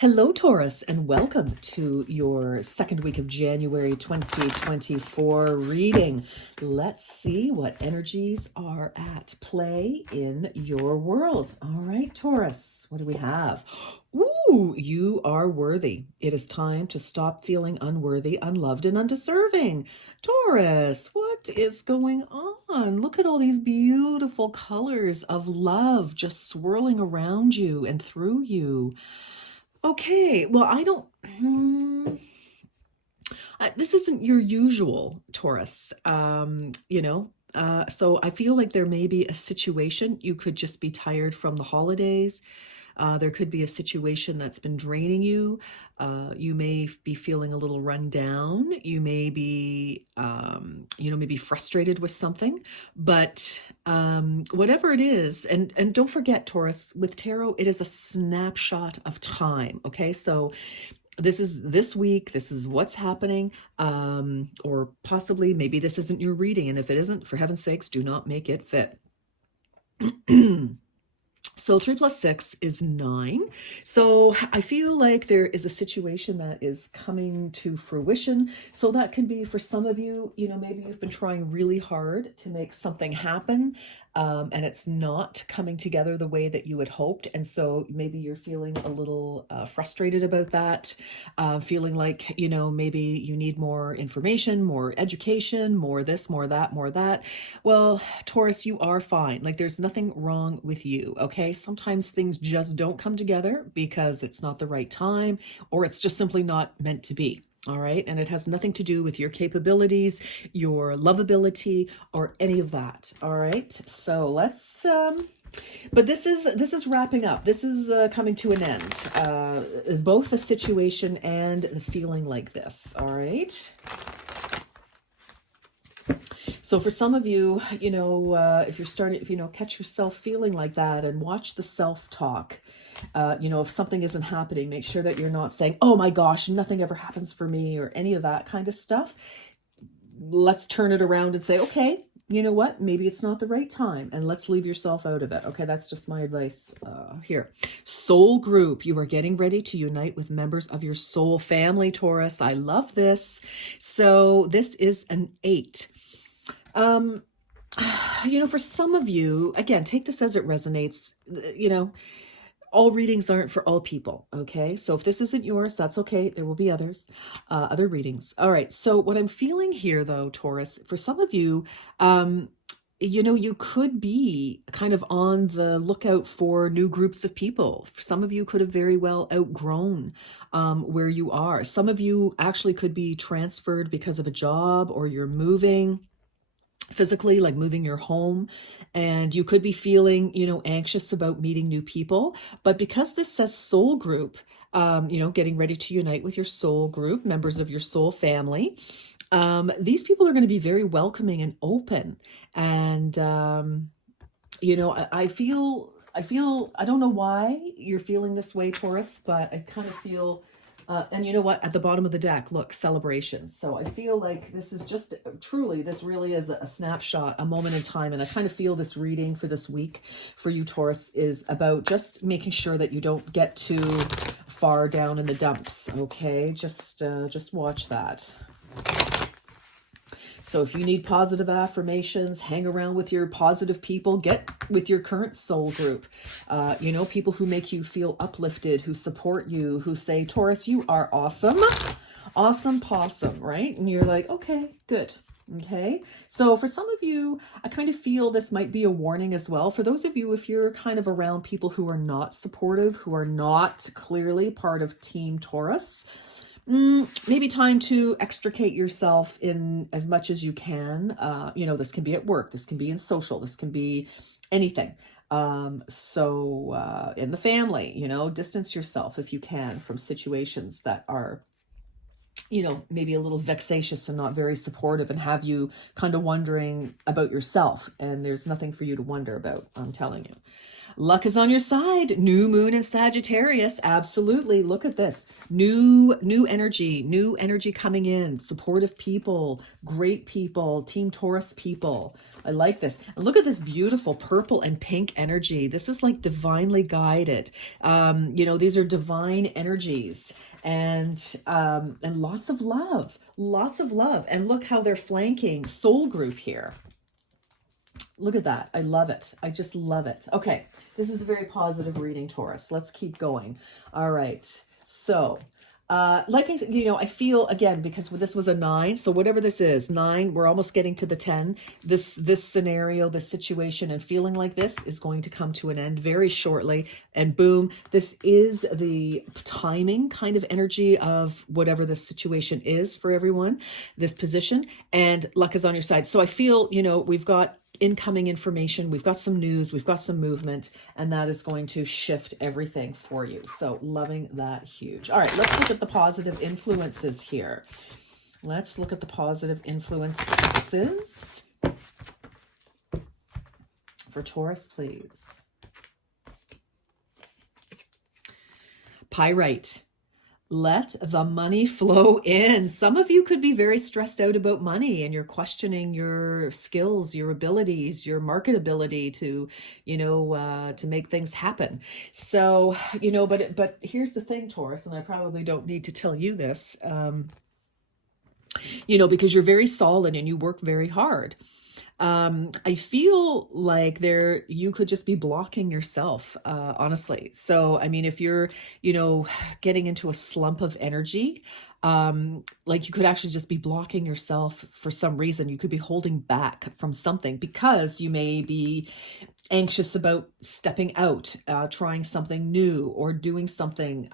Hello, Taurus, and welcome to your second week of January 2024 reading. Let's see what energies are at play in your world. All right, Taurus, what do we have? Ooh, you are worthy. It is time to stop feeling unworthy, unloved, and undeserving. Taurus, what is going on? Look at all these beautiful colors of love just swirling around you and through you. Okay, well, I don't. This isn't your usual Taurus, so I feel like there may be a situation. You could just be tired from the holidays. There could be a situation that's been draining you. You may be feeling a little run down. You may be, maybe frustrated with something. But whatever it is, and don't forget, Taurus, with tarot, it is a snapshot of time. Okay, so this is this week, this is what's happening, or possibly maybe this isn't your reading, and if it isn't, for heaven's sakes, do not make it fit. So 3 plus 6 is 9. So I feel like there is a situation that is coming to fruition. So that can be for some of you, maybe you've been trying really hard to make something happen, and it's not coming together the way that you had hoped. And so maybe you're feeling a little frustrated about that, feeling like, maybe you need more information, more education, more this, more that, more that. Well, Taurus, you are fine. Like, there's nothing wrong with you, okay? Sometimes things just don't come together because it's not the right time, or it's just simply not meant to be. All right. And it has nothing to do with your capabilities, your lovability, or any of that. All right. So let's, but this is wrapping up. This is coming to an end, both the situation and the feeling like this. All right. So for some of you, if you're starting, catch yourself feeling like that and watch the self-talk. If something isn't happening, make sure that you're not saying, oh my gosh, nothing ever happens for me, or any of that kind of stuff. Let's turn it around and say, okay, you know what? Maybe it's not the right time, and let's leave yourself out of it. Okay, that's just my advice here. Soul group, you are getting ready to unite with members of your soul family, Taurus. I love this. So this is an 8. For some of you, again, take this as it resonates. All readings aren't for all people, okay? So if this isn't yours, that's okay. There will be others, other readings. All right, so what I'm feeling here, though, Taurus, for some of you, you could be kind of on the lookout for new groups of people. Some of you could have very well outgrown where you are. Some of you actually could be transferred because of a job, or you're moving physically, like moving your home, and you could be feeling, anxious about meeting new people. But because this says soul group, getting ready to unite with your soul group, members of your soul family, these people are going to be very welcoming and open. And, I feel, I don't know why you're feeling this way, Taurus, but I kind of feel, and you know what? At the bottom of the deck, look, celebrations. So I feel like this is just truly, this really is a snapshot, a moment in time. And I kind of feel this reading for this week for you, Taurus, is about just making sure that you don't get too far down in the dumps. Okay, just watch that. So if you need positive affirmations, hang around with your positive people, get with your current soul group. People who make you feel uplifted, who support you, who say, Taurus, you are awesome. Awesome possum, right? And you're like, okay, good. Okay, so for some of you, I kind of feel this might be a warning as well. For those of you, if you're kind of around people who are not supportive, who are not clearly part of Team Taurus, maybe time to extricate yourself in as much as you can. This can be at work, this can be in social, this can be anything. In the family, distance yourself if you can from situations that are, maybe a little vexatious and not very supportive, and have you kind of wondering about yourself. And there's nothing for you to wonder about, I'm telling you. Luck is on your side. New moon in Sagittarius. Absolutely. Look at this. New energy coming in. Supportive people, great people, Team Taurus people. I like this. And look at this beautiful purple and pink energy. This is like divinely guided. You know, these are divine energies, and lots of love, lots of love. And look how they're flanking soul group here. Look at that. I love it. I just love it. Okay. This is a very positive reading, Taurus. Let's keep going. All right. So, like I said, you know, I feel again, because this was a 9. So whatever this is, 9, we're almost getting to the 10. This scenario, this situation and feeling like this is going to come to an end very shortly. And boom, this is the timing kind of energy of whatever this situation is for everyone, this position, and luck is on your side. So I feel, you know, we've got incoming information, we've got some news, we've got some movement, and that is going to shift everything for you. So loving that huge. All right, let's look at the positive influences here. Let's look at the positive influences for Taurus, please. Pyrite. Let the money flow in. Some of you could be very stressed out about money, and you're questioning your skills, your abilities, your marketability to, you know, to make things happen. So, you know, but here's the thing, Taurus, and I probably don't need to tell you this, you know, because you're very solid and you work very hard. I feel like you could just be blocking yourself, honestly. So, I mean, if you're, you know, getting into a slump of energy, like you could actually just be blocking yourself for some reason. You could be holding back from something because you may be anxious about stepping out, trying something new or doing something.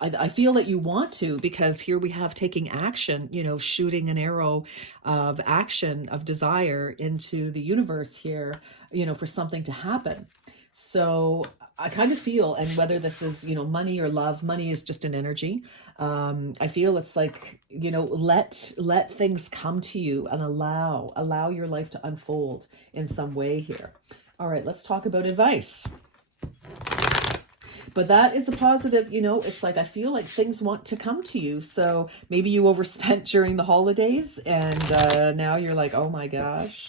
I feel that you want to, because here we have taking action, you know, shooting an arrow of action, of desire into the universe here, you know, for something to happen. So I kind of feel, and whether this is, you know, money or love, money is just an energy. I feel it's like, you know, let things come to you and allow your life to unfold in some way here. All right, let's talk about advice. But that is a positive, you know, it's like, I feel like things want to come to you. So maybe you overspent during the holidays, and now you're like, oh my gosh,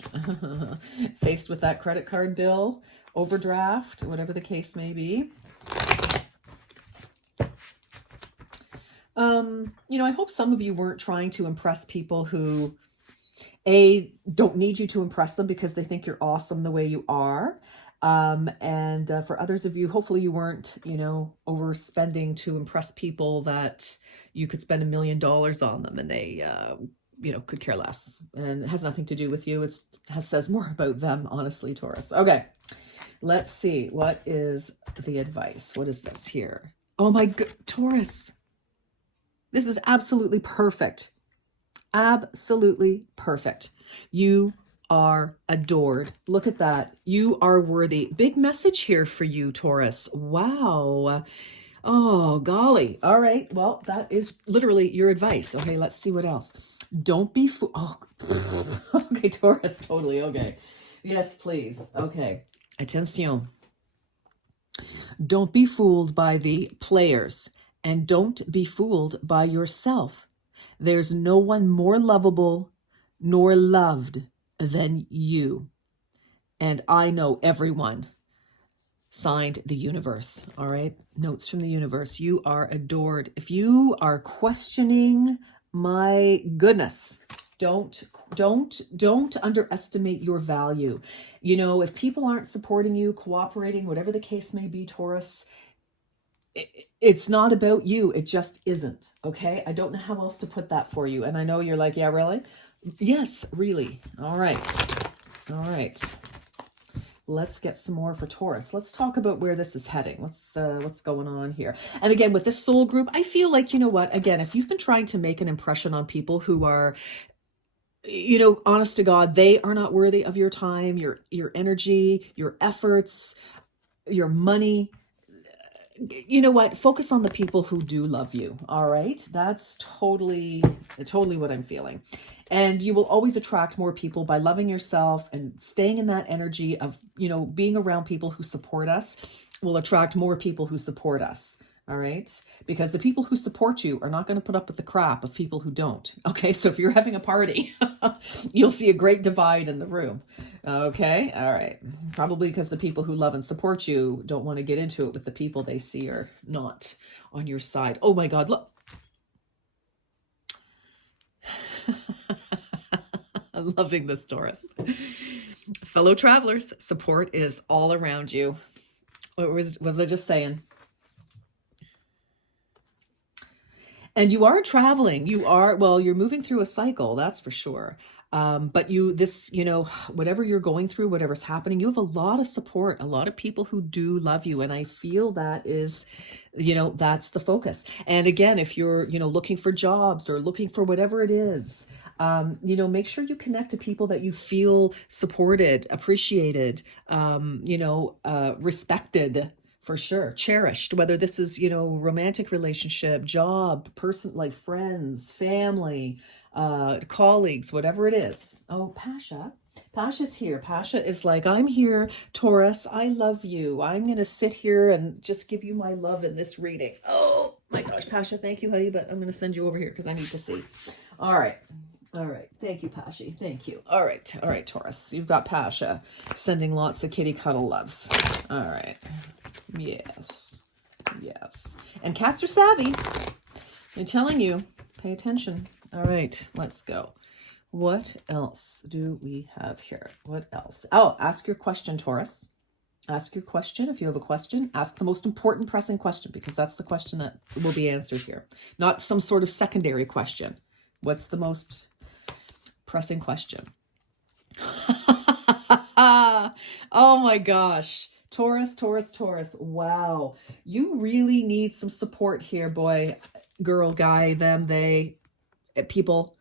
faced with that credit card bill, overdraft, whatever the case may be. You know, I hope some of you weren't trying to impress people who, don't need you to impress them because they think you're awesome the way you are. And for others of you, hopefully you weren't, you know, overspending to impress people that you could spend $1 million on them and they, you know, could care less. And it has nothing to do with you. It says more about them, honestly, Taurus. Okay, let's see. What is the advice? What is this here? Oh my God, Taurus. This is absolutely perfect. Absolutely perfect. You are adored. Look at that. You are worthy. Big message here for you, Taurus. Wow. Oh, golly. All right. Well, that is literally your advice. Okay, let's see what else. Don't be oh, okay, Taurus, totally. Okay. Yes, please. Okay. Attention. Don't be fooled by the players, and don't be fooled by yourself. There's no one more lovable nor loved than you. And I know everyone. Signed, the universe. All right. Notes from the universe. You are adored. If you are questioning, my goodness, don't underestimate your value. You know, if people aren't supporting you, cooperating, whatever the case may be, Taurus, it's not about you. It just isn't. Okay. I don't know how else to put that for you. And I know you're like, yeah, really? Yes, really. All right. All right. Let's get some more for Taurus. Let's talk about where this is heading. What's going on here. And again, with this soul group, I feel like, you know what, again, if you've been trying to make an impression on people who are, you know, honest to God, they are not worthy of your time, your energy, your efforts, your money. you know what? Focus on the people who do love you. All right. That's totally what I'm feeling. And you will always attract more people by loving yourself and staying in that energy of, being around people who support us will attract more people who support us. All right. Because the people who support you are not going to put up with the crap of people who don't. Okay. So if you're having a party, you'll see a great divide in the room. Okay. All right. Probably because the people who love and support you don't want to get into it with the people they see are not on your side. Oh my God. Look. I'm loving this, Taurus. Fellow travelers, support is all around you. What was I just saying? And you are traveling. You're moving through a cycle, that's for sure. But whatever you're going through, whatever's happening, you have a lot of support, a lot of people who do love you. And I feel that is, that's the focus. And again, if you're, looking for jobs or looking for whatever it is, make sure you connect to people that you feel supported, appreciated, respected, for sure, cherished, whether this is, romantic relationship, job, person, like friends, family, colleagues, whatever it is. Oh, Pasha's here. Pasha is like, I'm here, Taurus, I love you. I'm going to sit here and just give you my love in this reading. Oh my gosh, Pasha, thank you, honey, but I'm going to send you over here because I need to see. All right. Thank you, Pasha. Thank you. All right, Taurus. You've got Pasha sending lots of kitty cuddle loves. All right. Yes. And cats are savvy. I'm telling you, pay attention. All right, let's go. What else do we have here? What else? Oh, ask your question, Taurus. Ask your question. If you have a question, ask the most important pressing question, because that's the question that will be answered here. Not some sort of secondary question. What's the most pressing question? Oh my gosh. Taurus. Wow. You really need some support here, boy, girl, guy, them, they, people.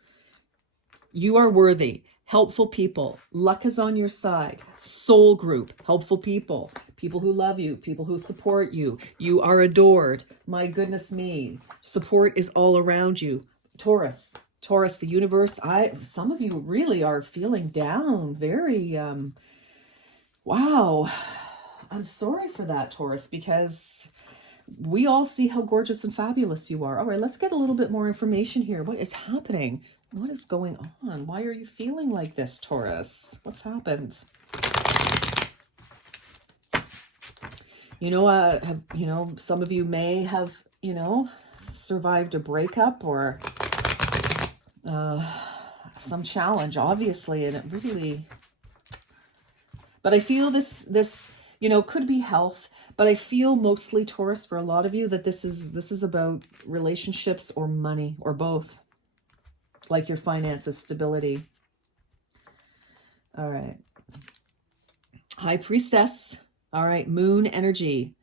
You are worthy. Helpful people. Luck is on your side. Soul group. Helpful people. People who love you. People who support you. You are adored. My goodness me. Support is all around you. Taurus, the universe. Some of you really are feeling down. Very, wow. I'm sorry for that, Taurus, because we all see how gorgeous and fabulous you are. All right, let's get a little bit more information here. What is happening? What is going on? Why are you feeling like this, Taurus? What's happened? Some of you may have, survived a breakup or some challenge, obviously, and it really... But I feel this could be health, but I feel mostly, Taurus, for a lot of you, that this is about relationships or money or both, like your finances, stability. All right. High Priestess. All right. Moon energy.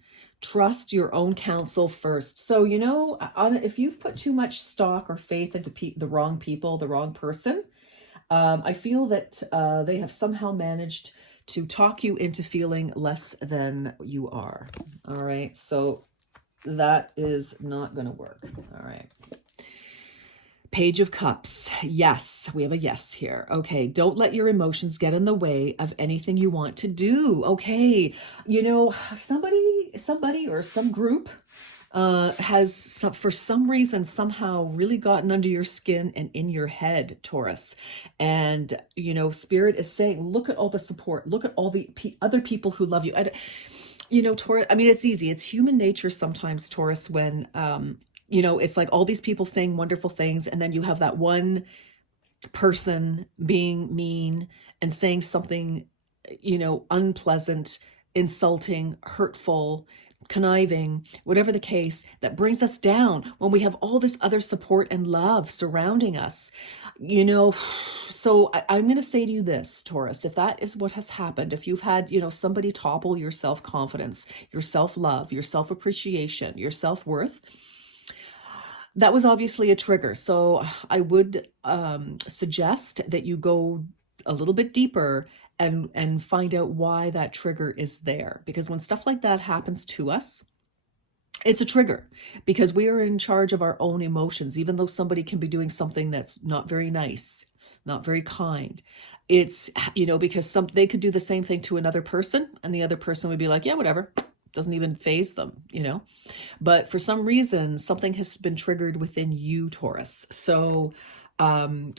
Trust your own counsel first. So, if you've put too much stock or faith into the wrong people, the wrong person, I feel that they have somehow managed to talk you into feeling less than you are. All right. So that is not going to work. All right. Page of Cups. Yes, we have a yes here. Okay, don't let your emotions get in the way of anything you want to do. Okay, somebody or some group has, for some reason, somehow really gotten under your skin and in your head, Taurus. And, Spirit is saying, look at all the support. Look at all the other people who love you. And, Taurus, it's easy. It's human nature sometimes, Taurus, when... it's like all these people saying wonderful things, and then you have that one person being mean and saying something, unpleasant, insulting, hurtful, conniving, whatever the case, that brings us down when we have all this other support and love surrounding us. So I'm going to say to you this, Taurus, if that is what has happened, if you've had, somebody topple your self-confidence, your self-love, your self-appreciation, your self-worth, that was obviously a trigger. So I would suggest that you go a little bit deeper and find out why that trigger is there. Because when stuff like that happens to us, It's a trigger because we are in charge of our own emotions, even though somebody can be doing something that's not very nice, not very kind. It's, because they could do the same thing to another person and the other person would be like, yeah, whatever. Doesn't even faze them. But for some reason, something has been triggered within you, Taurus. So, I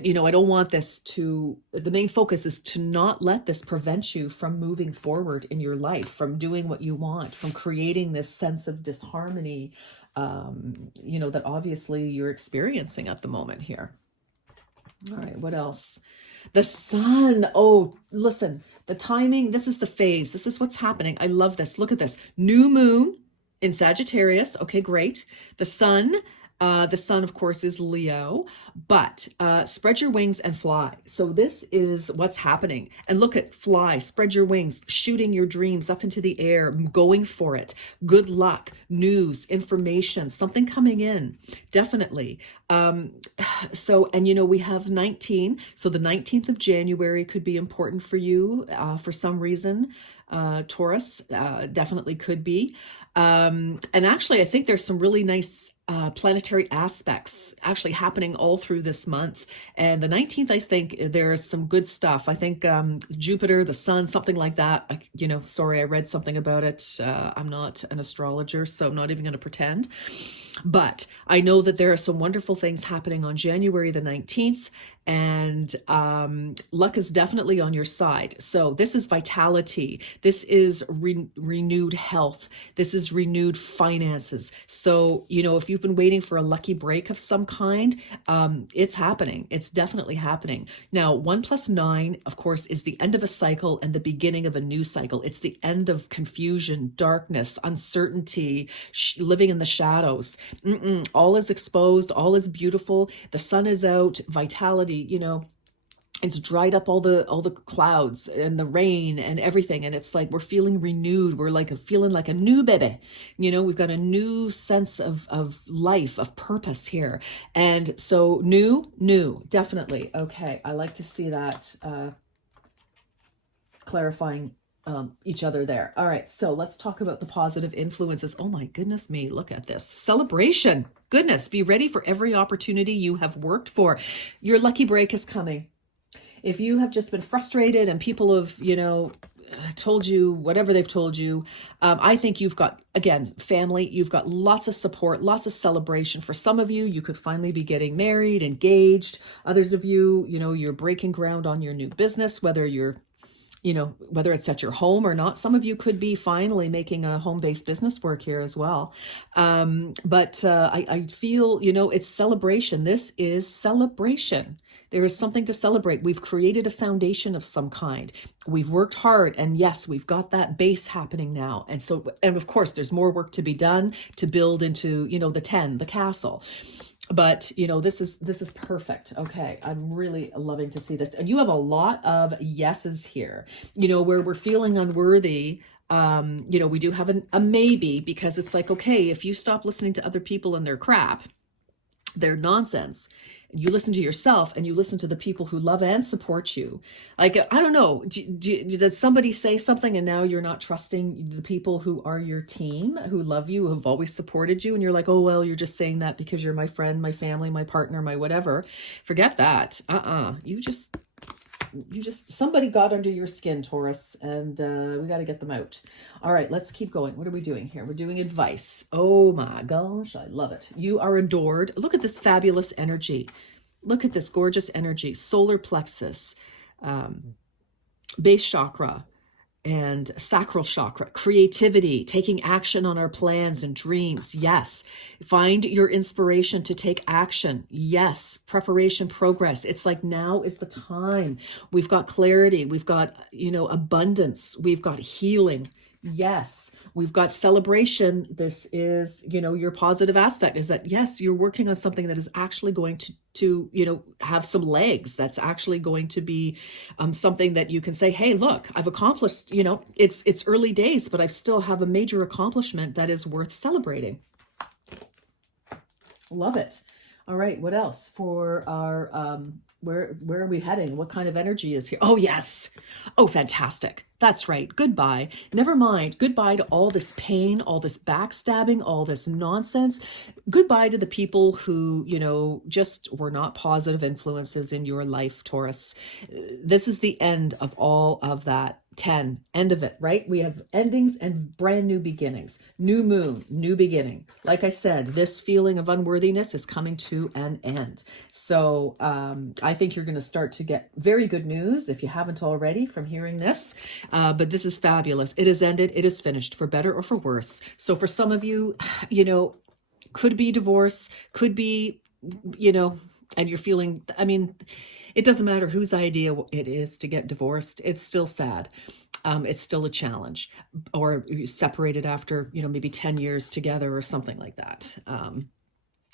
don't want the main focus is to not let this prevent you from moving forward in your life, from doing what you want, from creating this sense of disharmony, that obviously you're experiencing at the moment here. All right, what else? The sun. Oh, listen, the timing, this is the phase. This is what's happening. I love this. Look at this. New moon in Sagittarius. Okay, great. The sun, of course, is Leo, but spread your wings and fly. So this is what's happening. And look at fly, spread your wings, shooting your dreams up into the air, going for it. Good luck, news, information, something coming in, definitely. We have 19. So the 19th of January could be important for you for some reason. Taurus definitely could be. And actually, I think there's some really nice planetary aspects actually happening all through this month. And the 19th, I think there's some good stuff. I think Jupiter, the sun, something like that. Sorry, I read something about it. I'm not an astrologer, so I'm not even going to pretend. But I know that there are some wonderful things happening on January the 19th, and luck is definitely on your side. So this is vitality. This is renewed health. This is renewed finances. So, if you've been waiting for a lucky break of some kind, it's happening. It's definitely happening. Now, 1 + 9, of course, is the end of a cycle and the beginning of a new cycle. It's the end of confusion, darkness, uncertainty, living in the shadows. All is exposed. All is beautiful. The sun is out. Vitality. It's dried up all the clouds and the rain and everything, and it's like we're feeling renewed. We're like feeling like a new baby. We've got a new sense of life, of purpose here, and so new, definitely. Okay, I like to see that clarifying each other there. All right, so let's talk about the positive influences. Oh my goodness me, look at this. Celebration. Goodness, be ready for every opportunity you have worked for. Your lucky break is coming. If you have just been frustrated and people have, told you whatever they've told you, I think you've got, again, family, you've got lots of support, lots of celebration. For some of you, you could finally be getting married, engaged. Others of you, you're breaking ground on your new business, whether it's at your home or not. Some of you could be finally making a home-based business work here as well. But I feel, it's celebration. This is celebration. There is something to celebrate. We've created a foundation of some kind. We've worked hard, and yes, we've got that base happening now. And of course, there's more work to be done to build into, the castle. But, this is perfect. Okay. I'm really loving to see this. And you have a lot of yeses here, where we're feeling unworthy. We do have a maybe, because it's like, okay, if you stop listening to other people and their crap, their nonsense, you listen to yourself and you listen to the people who love and support you. Like, I don't know, did somebody say something and now you're not trusting the people who are your team, who love you, who have always supported you, and you're like, oh, well, you're just saying that because you're my friend, my family, my partner, my whatever. Forget that. Somebody got under your skin, Taurus, and we got to get them out. All right, let's keep going. What are we doing here? We're doing advice. Oh my gosh, I love it. You are adored. Look at this fabulous energy. Look at this gorgeous energy. Solar plexus, base chakra, and sacral chakra, creativity, taking action on our plans and dreams. Yes. Find your inspiration to take action. Yes. Preparation, progress. It's like now is the time. We've got clarity. We've got, abundance. We've got healing. Yes. We've got celebration. This is, your positive aspect is that, yes, you're working on something that is actually going to have some legs. That's actually going to be something that you can say, hey, look, I've accomplished, it's early days, but I still have a major accomplishment that is worth celebrating. Love it. All right. What else for our, where are we heading? What kind of energy is here? Oh, yes. Oh, fantastic. That's right. Goodbye. Never mind. Goodbye to all this pain, all this backstabbing, all this nonsense. Goodbye to the people who, just were not positive influences in your life, Taurus. This is the end of all of that. 10, end of it, right? We have endings and brand new beginnings. New moon, new beginning. Like I said, this feeling of unworthiness is coming to an end. So I think you're going to start to get very good news if you haven't already from hearing this. But this is fabulous. It is ended. It is finished, for better or for worse. So for some of you, could be divorce, could be, and you're feeling, it doesn't matter whose idea it is to get divorced. It's still sad. It's still a challenge, or separated after, maybe 10 years together or something like that.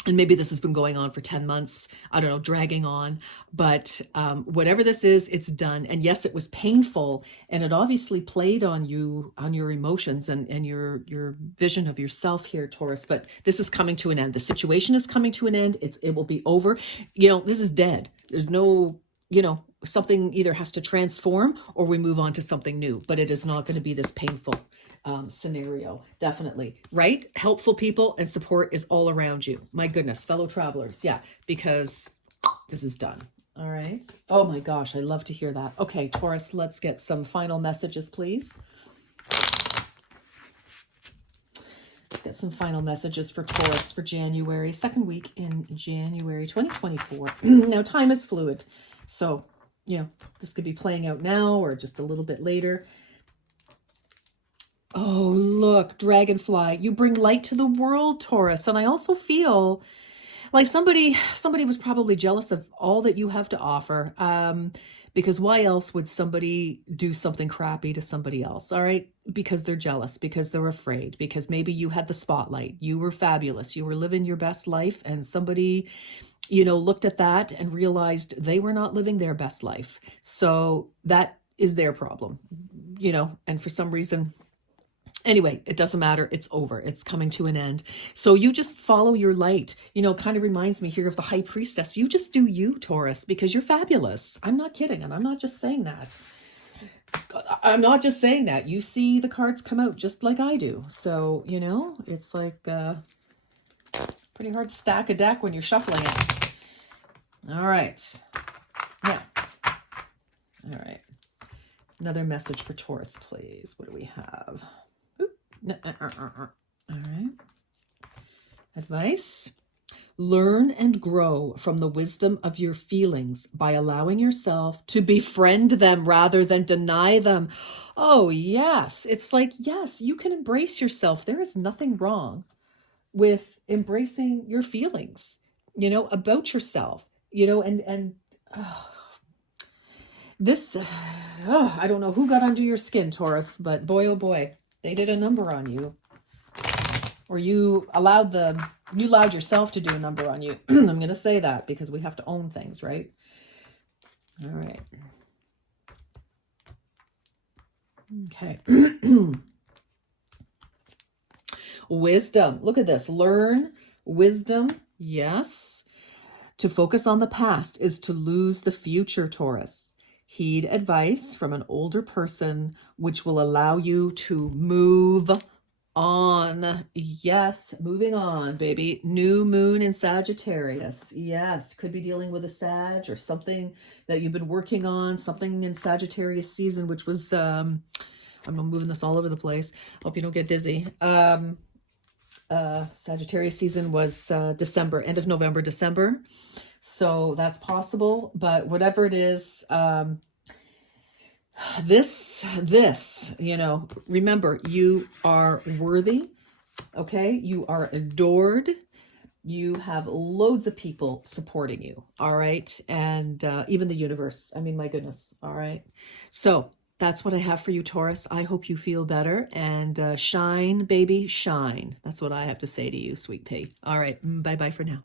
And maybe this has been going on for 10 months, I don't know, dragging on, but whatever this is, it's done. And yes, it was painful, and it obviously played on you, on your emotions and your vision of yourself here, Taurus, but this is coming to an end. The situation is coming to an end. It will be over. This is dead. There's no, something either has to transform or we move on to something new, but it is not going to be this painful scenario. Definitely. Right? Helpful people and support is all around you. My goodness, fellow travelers. Yeah, because this is done. All right. Oh my gosh, I love to hear that. Okay, Taurus, let's get some final messages, please. Let's get some final messages for Taurus for January, second week in January 2024. Now, time is fluid. So, this could be playing out now or just a little bit later. Oh, look, dragonfly, you bring light to the world, Taurus. And I also feel like somebody was probably jealous of all that you have to offer. Because why else would somebody do something crappy to somebody else? All right. Because they're jealous, because they're afraid, because maybe you had the spotlight. You were fabulous. You were living your best life, and somebody, looked at that and realized they were not living their best life. So that is their problem, and for some reason, anyway, it doesn't matter. It's over. It's coming to an end. So you just follow your light. Kind of reminds me here of the high priestess. You just do you, Taurus, because you're fabulous. I'm not kidding. And I'm not just saying that. You see the cards come out just like I do. So, it's like pretty hard to stack a deck when you're shuffling it. All right. Now, all right. Another message for Taurus, please. What do we have? All right. Advice. Learn and grow from the wisdom of your feelings by allowing yourself to befriend them rather than deny them. Oh, yes. It's like, yes, you can embrace yourself. There is nothing wrong with embracing your feelings, about yourself, this, I don't know who got under your skin, Taurus, but boy, oh boy, they did a number on you, or you allowed yourself to do a number on you. I'm going to say that because we have to own things, right? All right. Okay. Wisdom. Look at this. Learn wisdom. Yes. To focus on the past is to lose the future, Taurus. Heed advice from an older person, which will allow you to move on. Yes, moving on, baby. New moon in Sagittarius. Yes, could be dealing with a Sag or something that you've been working on, something in Sagittarius season, which was, I'm moving this all over the place. Hope you don't get dizzy. Sagittarius season was December, end of November, December. So that's possible, but whatever it is, this, remember, you are worthy. Okay. You are adored. You have loads of people supporting you. All right. And even the universe. I mean, my goodness. All right. So that's what I have for you, Taurus. I hope you feel better, and shine, baby, shine. That's what I have to say to you, sweet pea. All right. Bye-bye for now.